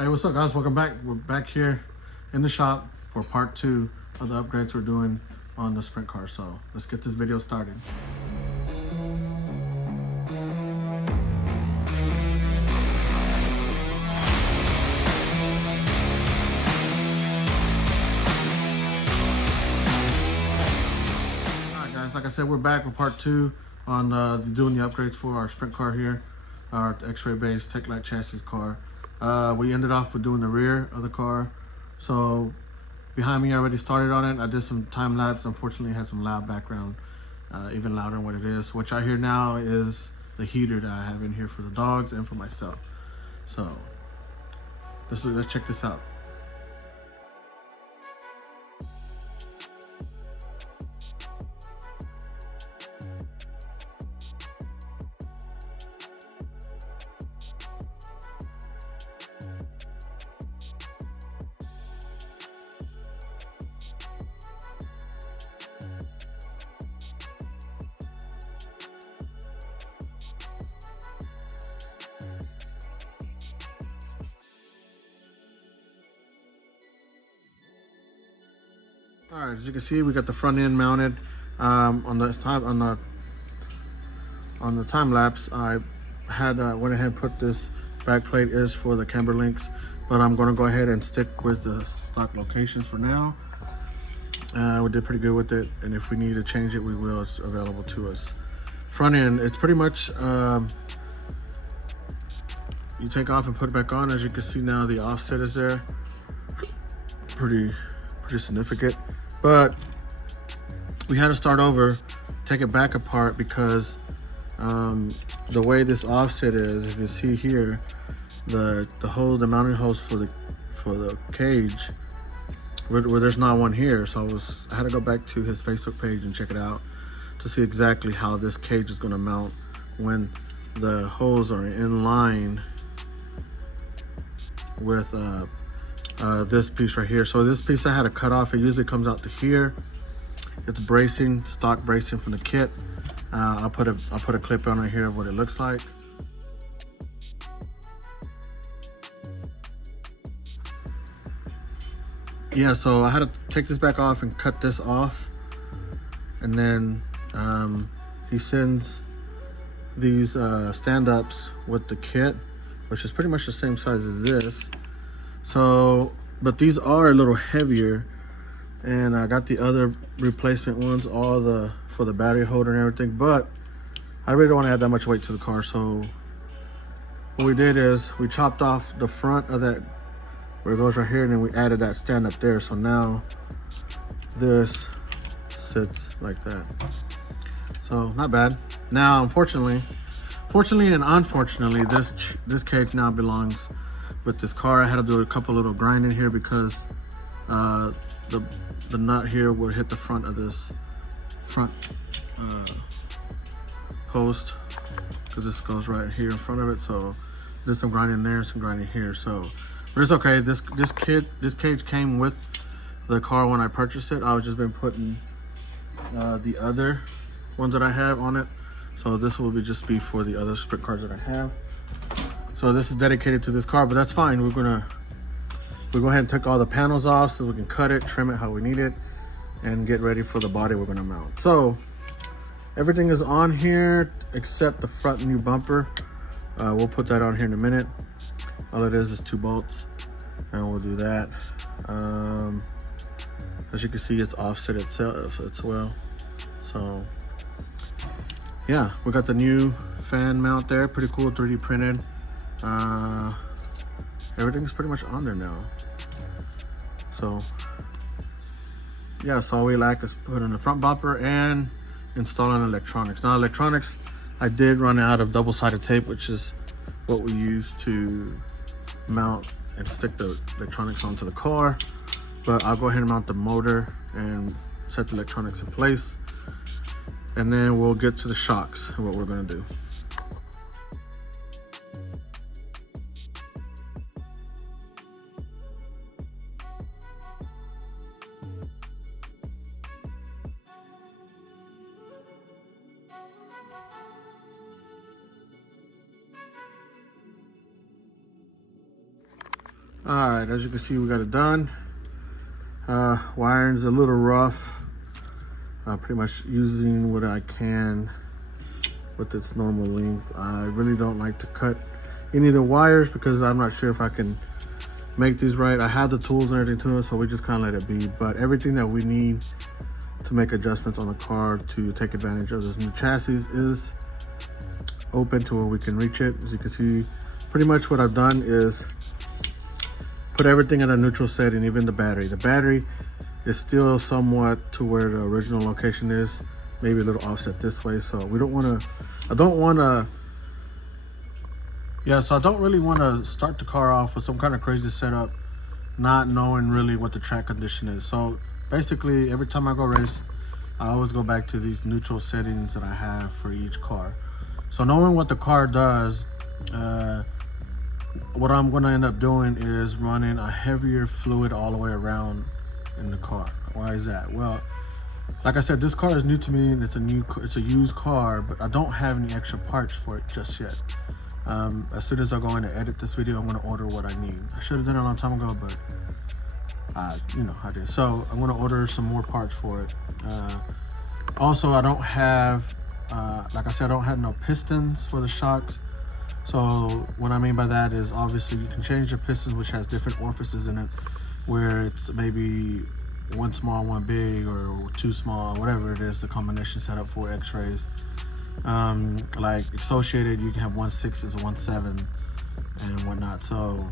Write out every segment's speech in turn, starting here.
Hey, what's up, guys? Welcome back. We're back here in the shop for part 2 of the upgrades we're doing on the Sprint car. So let's get this video started. Alright guys, like I said, we're back with part 2 on doing the upgrades for our Sprint car here, our X-ray based Tech Light chassis car. We ended off with doing the rear of the car. So behind me, I already started on it. I did some time lapse. Unfortunately, it had some loud background, even louder than what it is. What I hear now is the heater that I have in here for the dogs and for myself. So let's check this out. All right, as you can see, we got the front end mounted. On the time lapse, I had went ahead and put this back plate is for the camber links, but I'm going to go ahead and stick with the stock locations for now. We did pretty good with it, and if we need to change it, we will. It's available to us. Front end, it's pretty much you take off and put it back on. As you can see now, the offset is there, pretty significant. But we had to start over, take it back apart, because the way this offset is, if you see here, the mounting holes for the cage, where there's not one here. So I had to go back to his Facebook page and check it out to see exactly how this cage is going to mount when the holes are in line with this piece right here. So this piece I had to cut off. It usually comes out to here. It's bracing, stock bracing from the kit. I'll put a clip on right here of what it looks like. Yeah, so I had to take this back off and cut this off, and then he sends these stand-ups with the kit, which is pretty much the same size as this. So, but these are a little heavier, and I got the other replacement ones, for the battery holder and everything, but I really don't want to add that much weight to the car. So what we did is we chopped off the front of that, where it goes right here, and then we added that stand up there. So now this sits like that. So not bad. Now, fortunately and unfortunately, this cage now belongs with this car. I had to do a couple little grinding here because the nut here will hit the front of this front post, because this goes right here in front of it. So there's some grinding there, some grinding here. So, but it's okay. This cage came with the car when I purchased it. I was just been putting the other ones that I have on it. So this will just be for the other Sprint cars that I have. So this is dedicated to this car, but that's fine. We'll go ahead and take all the panels off so we can cut it, trim it how we need it, and get ready for the body we're gonna mount. So everything is on here except the front new bumper. We'll put that on here in a minute. All it is 2 bolts, and we'll do that. As you can see, it's offset itself as well. So yeah, we got the new fan mount there, pretty cool, 3D printed. Everything's pretty much on there now. So yeah, so all we lack is putting the front bumper and installing electronics. Now electronics, I did run out of double-sided tape, which is what we use to mount and stick the electronics onto the car. But I'll go ahead and mount the motor and set the electronics in place, and then we'll get to the shocks and what we're gonna do. All right, as you can see, we got it done. Wiring's a little rough. Pretty much using what I can with its normal length. I really don't like to cut any of the wires because I'm not sure if I can make these right. I have the tools and everything to it, so we just kind of let it be. But everything that we need to make adjustments on the car to take advantage of this new chassis is open to where we can reach it. As you can see, pretty much what I've done is put everything in a neutral setting, even the battery. The battery is still somewhat to where the original location is, maybe a little offset this way. So we don't want to, I don't really want to start the car off with some kind of crazy setup, not knowing really what the track condition is. So basically, every time I go race, I always go back to these neutral settings that I have for each car. So knowing what the car does, what I'm going to end up doing is running a heavier fluid all the way around in the car. Why is that? Well, like I said, this car is new to me and it's a used car, but I don't have any extra parts for it just yet. As soon as I go in to edit this video, I'm going to order what I need. I should have done it a long time ago, but you know, I did. So I'm going to order some more parts for it. Also, I don't have, like I said, I don't have no pistons for the shocks. So what I mean by that is obviously you can change the pistons, which has different orifices in it, where it's maybe one small, one big, or two small, whatever it is, the combination set up for x-rays. Like associated, you can have 1/6s, 1/7 and whatnot. So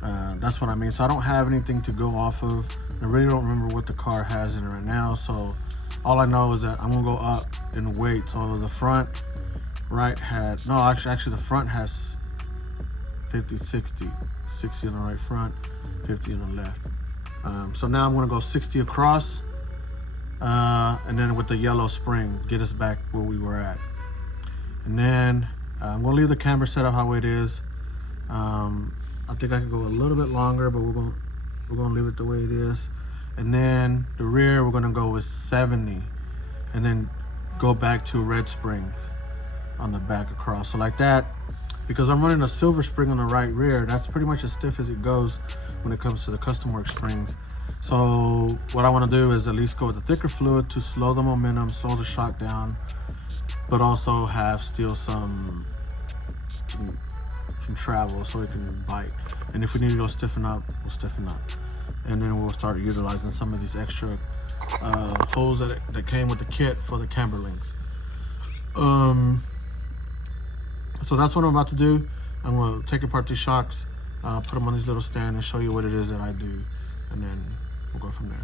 that's what I mean. So I don't have anything to go off of. I really don't remember what the car has in it right now. So all I know is that I'm gonna go up in weight. So the front right had, no, actually the front has 50, 60 on the right front, 50 on the left. So now I'm gonna go 60 across, and then with the yellow spring, get us back where we were at. And then I'm gonna leave the camber set up how it is. I think I could go a little bit longer, but we're gonna leave it the way it is. And then the rear, we're gonna go with 70, and then go back to red springs on the back across. So like that, because I'm running a silver spring on the right rear, that's pretty much as stiff as it goes when it comes to the custom work springs. So what I want to do is at least go with the thicker fluid to slow the momentum, slow the shock down, but also have still some travel so it can bite. And if we need to go stiffen up, we'll stiffen up. And then we'll start utilizing some of these extra holes that came with the kit for the camber links. So that's what I'm about to do. I'm gonna take apart these shocks, put them on these little stand and show you what it is that I do. And then we'll go from there.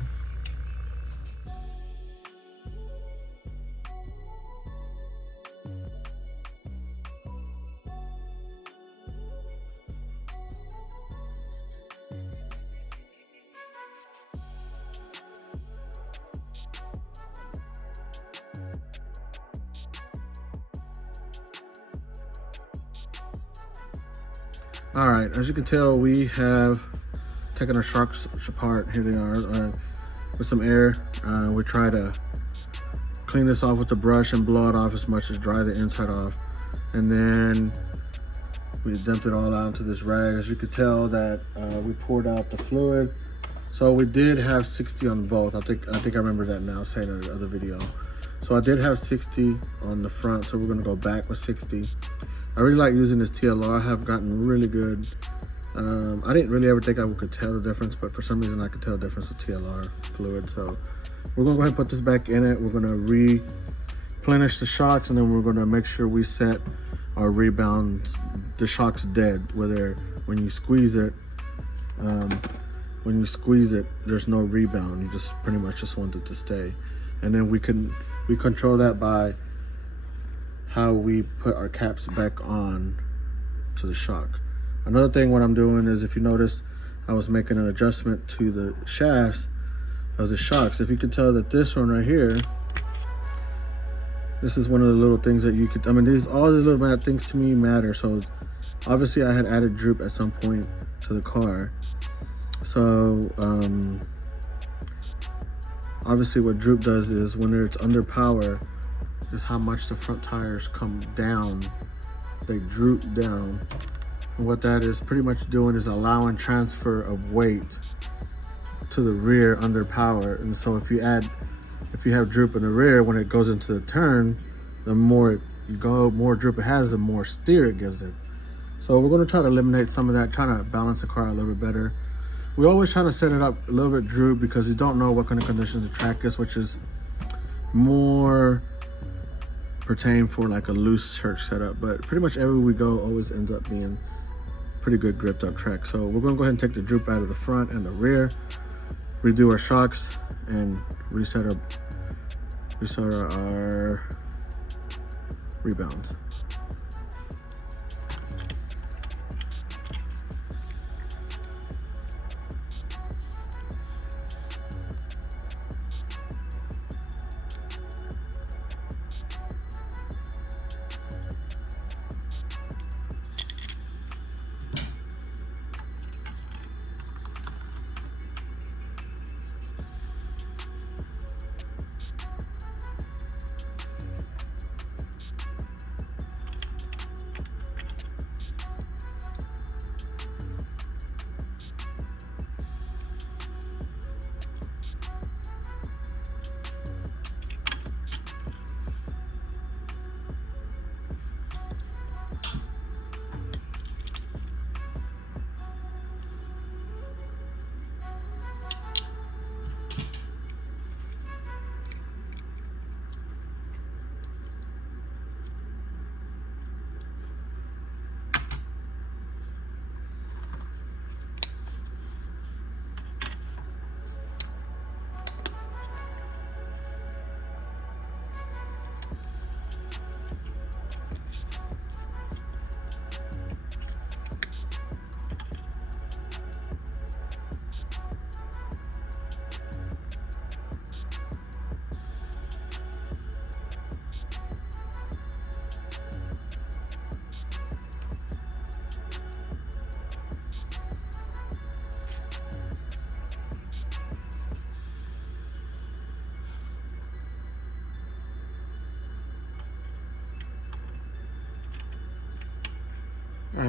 All right, as you can tell, we have taken our shocks apart. Here they are, with some air. We try to clean this off with a brush and blow it off as much as dry the inside off. And then we dumped it all out into this rag. As you can tell that we poured out the fluid. So we did have 60 on both. I think I remember that now, saying in the other video. So I did have 60 on the front, so we're gonna go back with 60. I really like using this TLR. I have gotten really good. I didn't really ever think I could tell the difference, but for some reason I could tell the difference with TLR fluid. So we're gonna go ahead and put this back in it. We're gonna replenish the shocks, and then we're gonna make sure we set our rebounds, the shocks dead, whether when you squeeze it, there's no rebound. You just pretty much just want it to stay. And then we control that by how we put our caps back on to the shock. Another thing what I'm doing is, if you notice, I was making an adjustment to the shafts of the shocks. If you can tell that this one right here, this is one of the little things that you could, I mean, all these little things to me matter. So obviously I had added droop at some point to the car. So obviously what droop does is, when it's under power, is how much the front tires come down. They droop down, And what that is pretty much doing is allowing transfer of weight to the rear under power. And so if you have droop in the rear, when it goes into the turn, the more more droop it has, the more steer it gives it. So we're going to try to eliminate some of that, trying to balance the car a little bit better. We're always trying to set it up a little bit droop because you don't know what kind of conditions the track is, which is more pertain for like a loose church setup. But pretty much everywhere we go always ends up being pretty good gripped up track. So we're going to go ahead and take the droop out of the front and the rear, redo our shocks, and reset our rebounds.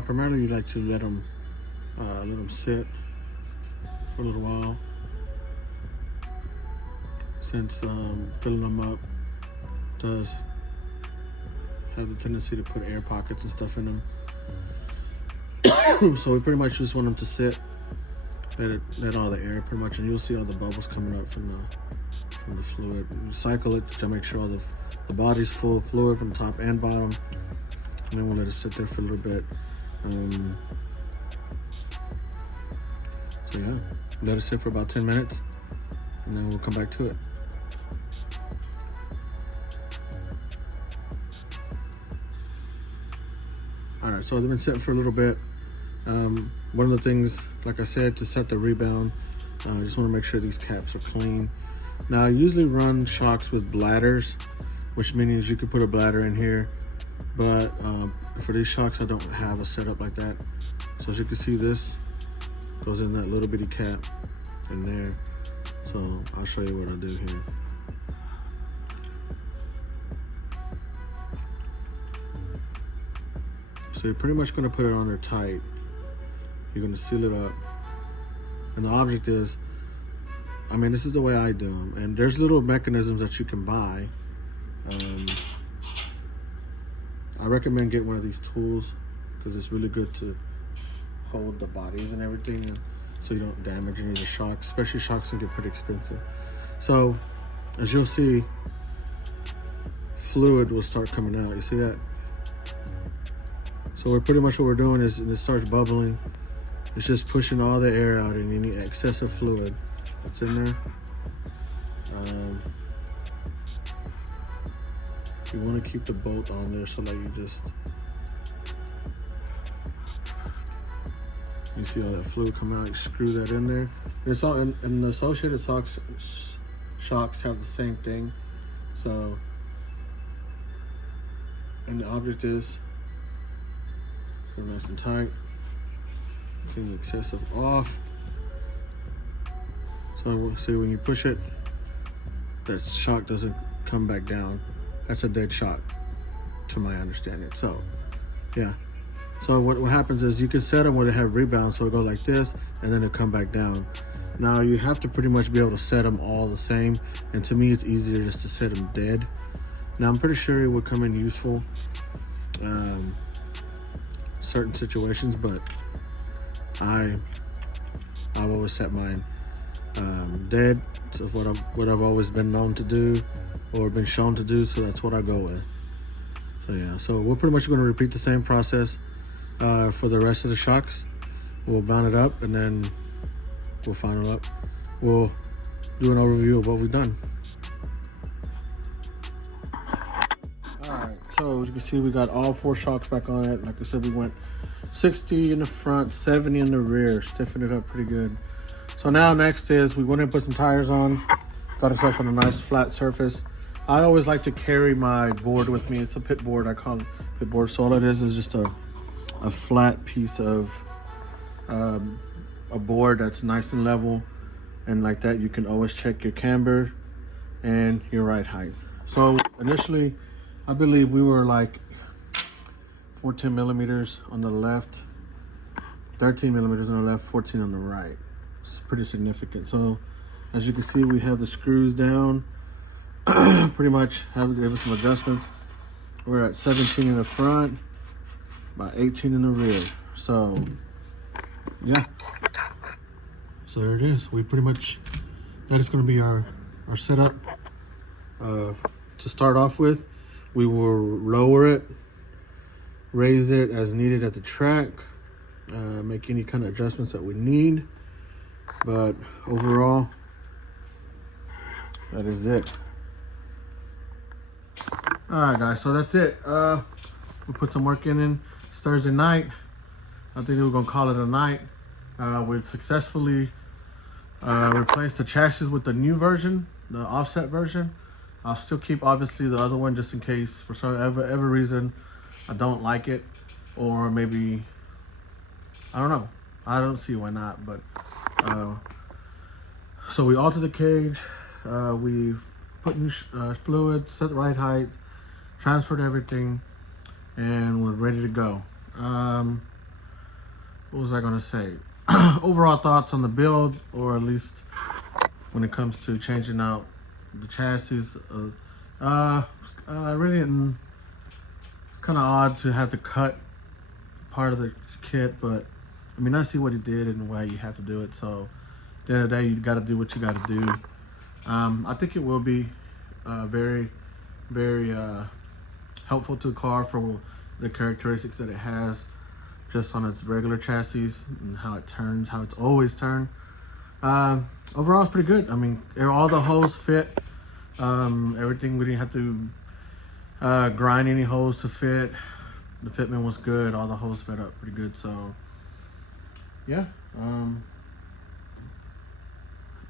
Primarily, you like to let them sit for a little while, since filling them up does have the tendency to put air pockets and stuff in them. So we pretty much just want them to sit, let all the air pretty much, and you'll see all the bubbles coming up from the fluid. You cycle it to make sure all the body's full of fluid from top and bottom, and then we'll let it sit there for a little bit. So yeah, let it sit for about 10 minutes, and then we'll come back to it. All right, so they've been sitting for a little bit. One of the things, like I said, to set the rebound, I just want to make sure these caps are clean. Now, I usually run shocks with bladders, which means you could put a bladder in here, but for these shocks, I don't have a setup like that. So as you can see, this goes in that little bitty cap in there. So I'll show you what I do here. So you're pretty much going to put it on there tight. You're going to seal it up. And the object is, I mean, this is the way I do them. And there's little mechanisms that you can buy. I recommend getting one of these tools because it's really good to hold the bodies and everything, so you don't damage any of the shocks. Especially shocks can get pretty expensive. So as you'll see, fluid will start coming out. You see that? So we're pretty much what we're doing is, when it starts bubbling, it's just pushing all the air out and any excessive fluid that's in there. You want to keep the bolt on there so that you see all that fluid come out. You screw that in there. It's all, and the associated shocks have the same thing. So, and the object is, put it nice and tight. Clean the excessive off. So we'll see when you push it, that shock doesn't come back down. That's a dead shot, to my understanding. So, yeah, So what happens is you can set them where they have rebound, so it goes like this, and then it come back down. Now you have to pretty much be able to set them all the same, and to me it's easier just to set them dead. Now I'm pretty sure it would come in useful certain situations, but I've always set mine dead. So what I've always been known to do or been shown to do, so that's what I go with. So yeah, so we're pretty much going to repeat the same process for the rest of the shocks. We'll mount it up and then we'll final up. We'll do an overview of what we've done. Alright, so as you can see, we got all 4 shocks back on it. Like I said, we went 60 in the front, 70 in the rear, stiffened it up pretty good. So now next is we went and put some tires on, got ourselves on a nice flat surface. I always like to carry my board with me. It's a pit board, I call it pit board. So all it is just a flat piece of a board that's nice and level, and like that you can always check your camber and your ride height. So initially I believe we were like 14 millimeters on the left, 13 millimeters on the left, 14 on the right. It's pretty significant. So as you can see, we have the screws down. Pretty much have to give us some adjustments. We're at 17 in the front, about 18 in the rear. So yeah, so there it is. We pretty much, that is going to be our setup to start off with. We will lower it, raise it as needed at the track, make any kind of adjustments that we need, but overall that is it. All right guys, so that's it. We put some work in. It's Thursday night. I think we're gonna call it a night. We successfully replaced the chassis with the new version, the offset version. I'll still keep obviously the other one just in case for some ever reason I don't like it, or maybe I don't know. I don't see why not, but so we altered the cage, we put new fluid, set the ride height, transferred everything, and we're ready to go. What was I gonna say? Overall thoughts on the build, or at least when it comes to changing out the chassis. I really didn't. It's kind of odd to have to cut part of the kit, but I mean, I see what he did and why you have to do it. So at the end of the day, you got to do what you got to do. I think it will be very, very helpful to the car for the characteristics that it has, just on its regular chassis and how it turns, how it's always turned. Overall, it's pretty good. I mean, all the holes fit. Everything, we didn't have to grind any holes to fit. The fitment was good. All the holes fit up pretty good. So yeah,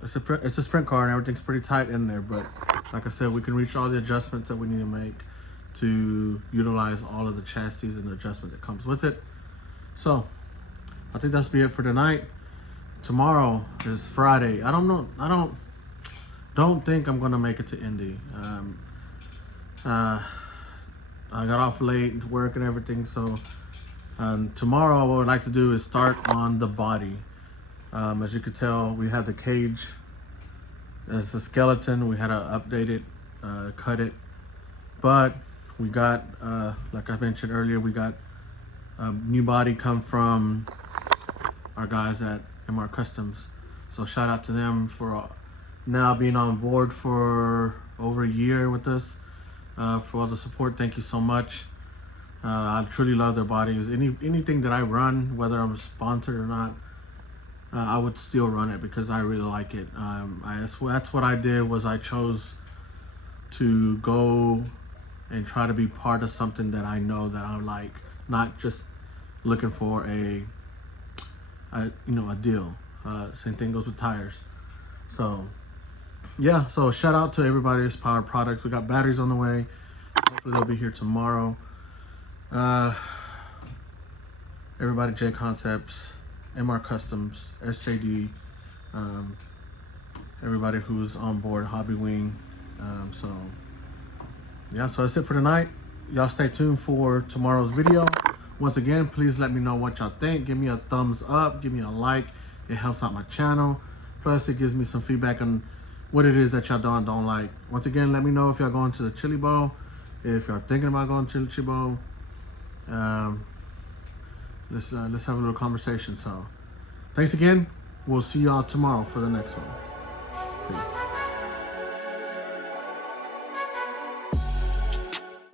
it's a sprint car and everything's pretty tight in there. But like I said, we can reach all the adjustments that we need to make to utilize all of the chassis and the adjustment that comes with it. So I think that's be it for tonight. Tomorrow is Friday. I don't know. I don't think I'm gonna make it to Indy. I got off late to work and everything, so tomorrow what I'd like to do is start on the body. As you could tell, we have the cage as a skeleton. We had to update it, cut it, but we got, like I mentioned earlier, we got a new body come from our guys at MR Customs. So shout out to them for now being on board for over a year with us, for all the support. Thank you so much. I truly love their bodies. Anything that I run, whether I'm sponsored or not, I would still run it because I really like it. That's what I did, was I chose to go and try to be part of something that I know that I like, not just looking for a deal. Same thing goes with tires. So yeah, so shout out to everybody's Power Products. We got batteries on the way. Hopefully they'll be here tomorrow. Everybody, J Concepts, MR Customs, SJD, everybody who's on board, Hobby Wing. So yeah, so that's it for tonight. Y'all stay tuned for tomorrow's video. Once again, please let me know what y'all think. Give me a thumbs up, give me a like. It helps out my channel. Plus, it gives me some feedback on what it is that y'all don't like. Once again, let me know if y'all going to the Chili Bowl. If y'all thinking about going to the Chili Bowl. Let's have a little conversation. So, thanks again. We'll see y'all tomorrow for the next one. Peace.